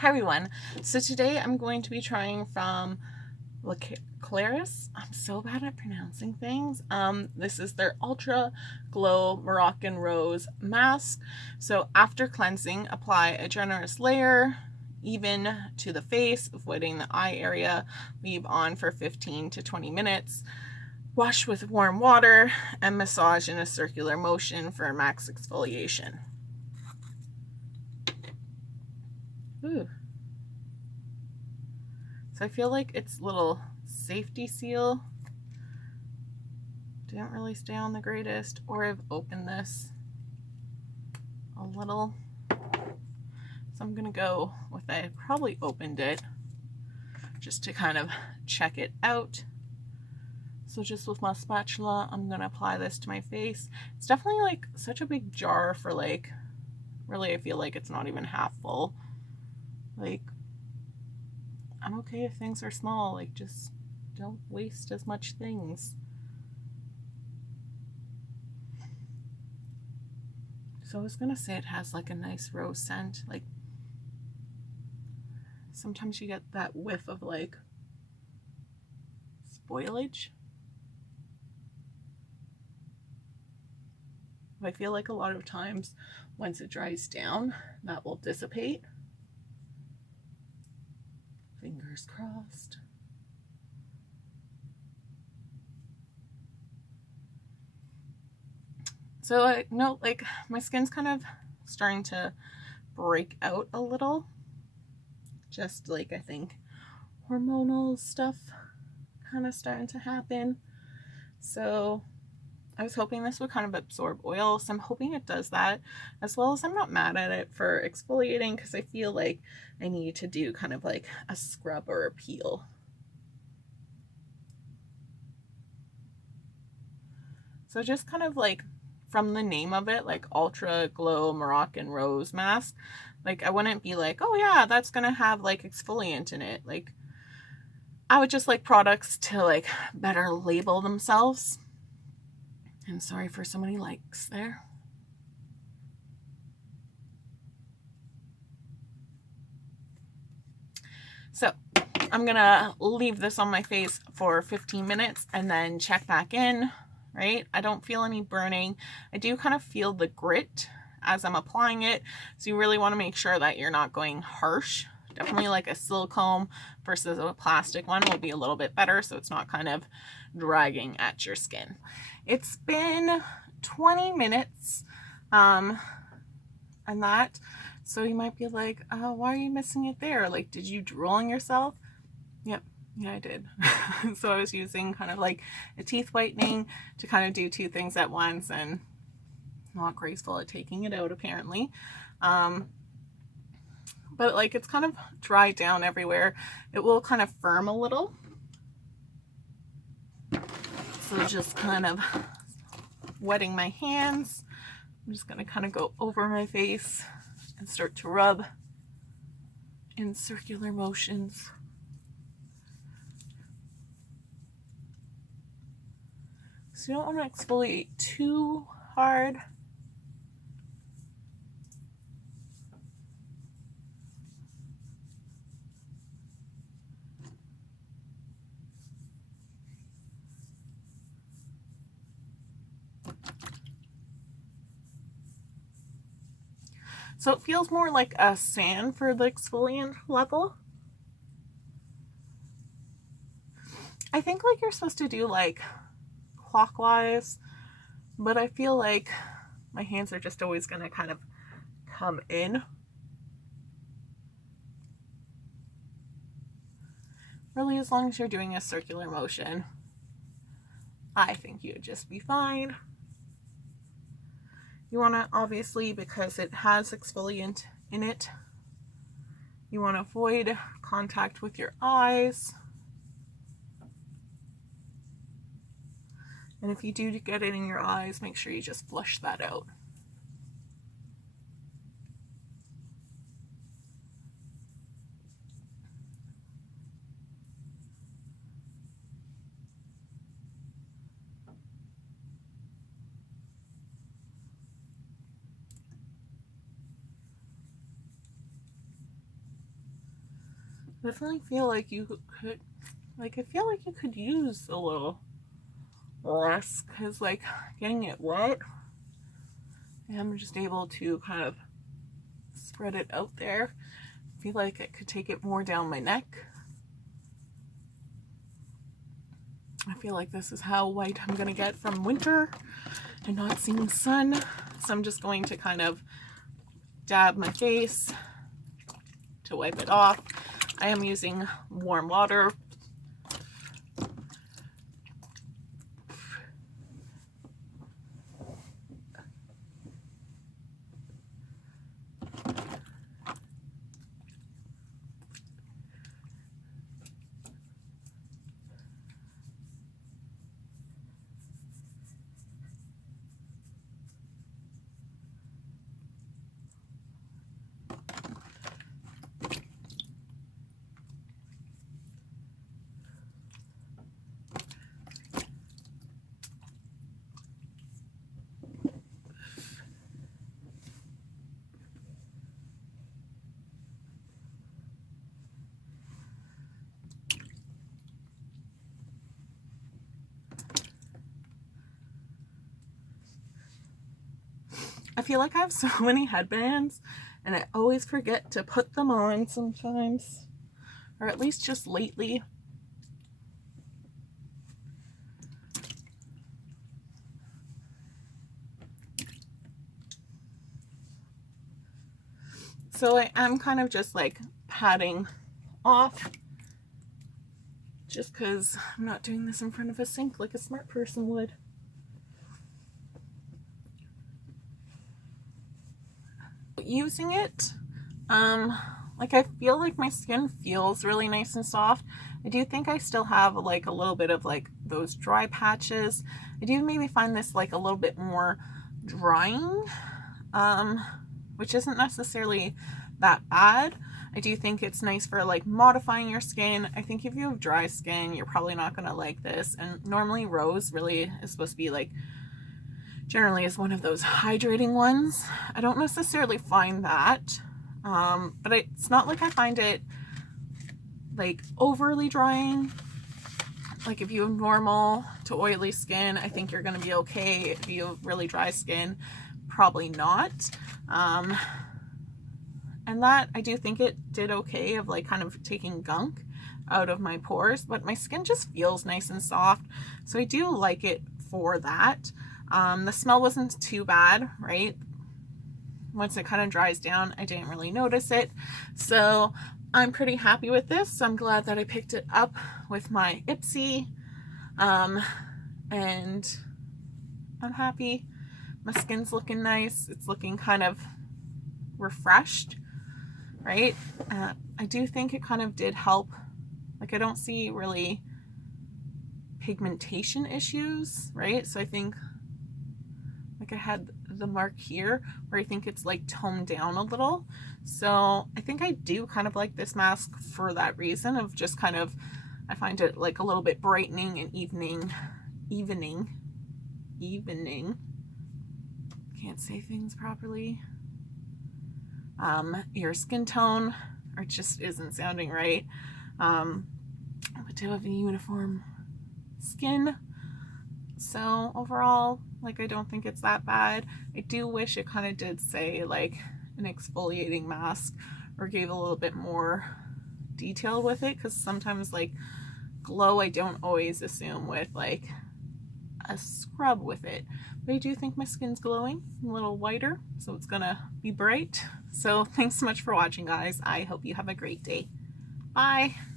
Hi everyone. So today I'm going to be trying from CHLORIS. I'm so bad at pronouncing things. This is their Ultra Glow Moroccan Rose Mask. So after cleansing, apply a generous layer even to the face, avoiding the eye area. Leave on for 15 to 20 minutes. Wash with warm water and massage in a circular motion for max exfoliation. Ooh. So I feel like its little safety seal didn't really stay on the greatest, or I've opened this a little. So I'm gonna go with I probably opened it just to kind of check it out. So just with my spatula, I'm gonna apply this to my face. It's definitely like such a big jar for like, really I feel like it's not even half full. Like, I'm okay if things are small, like just don't waste as much things. So I was gonna say it has like a nice rose scent. Like sometimes you get that whiff of like spoilage. I feel like a lot of times once it dries down, that will dissipate. Fingers crossed. So I know like my skin's kind of starting to break out a little. Just like I think hormonal stuff kind of starting to happen. So I was hoping this would kind of absorb oil, so I'm hoping it does that, as well as I'm not mad at it for exfoliating because I feel like I need to do kind of like a scrub or a peel. So just kind of like from the name of it, like Ultra Glow Moroccan Rose Mask, like I wouldn't be like, oh yeah, that's gonna have like exfoliant in it. Like I would just like products to like better label themselves. And sorry for so many likes there. So I'm gonna leave this on my face for 15 minutes and then check back in, right? I don't feel any burning. I do kind of feel the grit as I'm applying it. So you really wanna make sure that you're not going harsh. Definitely like a silicone versus a plastic one will be a little bit better so it's not kind of dragging at your skin. It's been 20 minutes and that, so you might be like, oh, why are you missing it there? Like, did you drool on yourself? Yep, yeah, I did. So I was using kind of like a teeth whitening to kind of do two things at once and not graceful at taking it out apparently. But like it's kind of dried down everywhere. It will kind of firm a little. So just kind of wetting my hands. I'm just gonna kind of go over my face and start to rub in circular motions. So you don't want to exfoliate too hard. So it feels more like a sand for the exfoliant level. I think like you're supposed to do like clockwise, but I feel like my hands are just always going to kind of come in. Really, as long as you're doing a circular motion, I think you'd just be fine. You want to, obviously, because it has exfoliant in it, you want to avoid contact with your eyes. And if you do get it in your eyes, make sure you just flush that out. Definitely feel like you could, like, I feel like you could use a little less, because like getting it wet, I'm just able to kind of spread it out there. I feel like I could take it more down my neck. I feel like this is how white I'm gonna get from winter and not seeing sun. So I'm just going to kind of dab my face to wipe it off. I am using warm water. I feel like I have so many headbands and I always forget to put them on sometimes, or at least just lately. So I am kind of just like patting off, just because I'm not doing this in front of a sink like a smart person would. Using it, like I feel like my skin feels really nice and soft. I do think I still have like a little bit of like those dry patches. I do maybe find this like a little bit more drying, which isn't necessarily that bad. I do think it's nice for like modifying your skin. I think if you have dry skin, you're probably not gonna like this. And normally rose really is supposed to be like, generally is one of those hydrating ones. I don't necessarily find that, but it's not like I find it like overly drying. Like if you have normal to oily skin, I think you're gonna be okay. If you have really dry skin, probably not. And that, I do think it did okay of like kind of taking gunk out of my pores, but my skin just feels nice and soft. So I do like it for that. The smell wasn't too bad, right? Once it kind of dries down, I didn't really notice it. So I'm pretty happy with this. So I'm glad that I picked it up with my Ipsy. And I'm happy. My skin's looking nice. It's looking kind of refreshed, right? I do think it kind of did help. Like I don't see really pigmentation issues, right? So I think like I had the mark here where I think it's like toned down a little. So I think I do kind of like this mask for that reason of just kind of, I find it like a little bit brightening and evening. Can't say things properly. Your skin tone, or it just isn't sounding right. But to have a uniform skin. So overall, like I don't think it's that bad. I do wish it kind of did say like an exfoliating mask or gave a little bit more detail with it, because sometimes like glow I don't always assume with like a scrub with it. But I do think my skin's glowing, a little whiter, so it's gonna be bright. So thanks so much for watching, guys. I hope you have a great day. Bye.